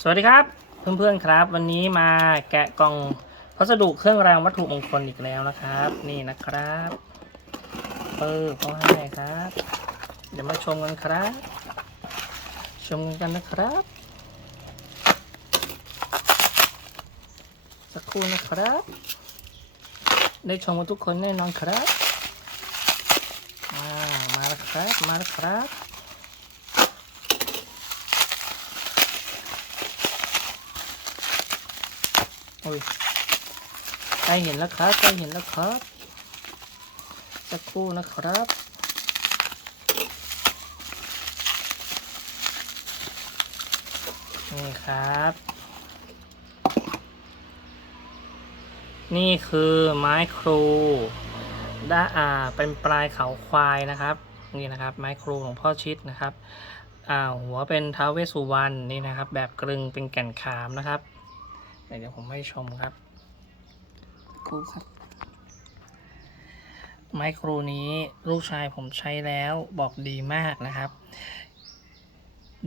สวัสดีครับ เพื่อนๆครับ วันนี้มาแกะกล่องพัสดุเครื่องรางวัตถุมงคลอีกแล้วนะครับ นี่นะครับเออเขาให้ครับ เดี๋ยวมาชมกันครับ ชมกันนะครับ สักครู่นะครับ ได้ชมกันทุกคนแน่นอนครับมามาแล้วครับมาแล้วครับ อ้ยใกล้เห็นแล้วครับใกล้เห็นแล้วครับ สักครู่นะครับนี่ครับ นี่คือไม้ครูด้าอ่าเป็นปลายเขาควายนะครับ นี่นะครับ ไม้ครูของพ่อชิดนะครับอ่าหัวเป็นท้าวเวสสุวรรณนี่นะครับ แบบกลึงเป็นแก่นขามนะครับ เดี๋ยวผมให้ชมครับครูครับ ไมโครนี้ลูกชายผมใช้แล้วบอกดีมากนะครับ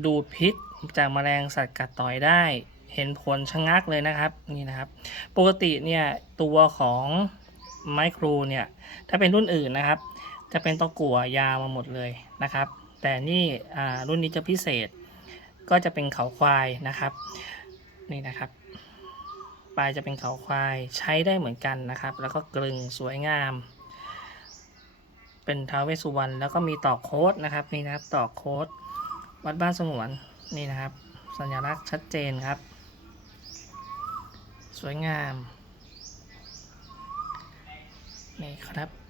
ดูดพิษจากแมลงสัตว์กัดต่อยได้ เห็นผลชะงักเลยนะครับนี่นะครับ ปกติเนี่ยตัวของไมโครเนี่ยถ้าเป็นรุ่นอื่นนะครับ จะเป็นตะกั่วยาวมาหมดเลยนะครับ แต่นี่อ่ารุ่นนี้จะพิเศษก็จะเป็นเขาควายนะครับ นี่นะครับ ปลายจะเป็นเขาควายใช้ได้เหมือนกันนะครับ แล้วก็กลึงสวยงาม เป็นท้าวเวสสุวรรณแล้วก็มีต่อโค้ดนะครับนี่นะครับต่อโค้ดวัดบ้านสงวนนี่นะครับ สัญลักษณ์ชัดเจนครับ สวยงามนี่ครับ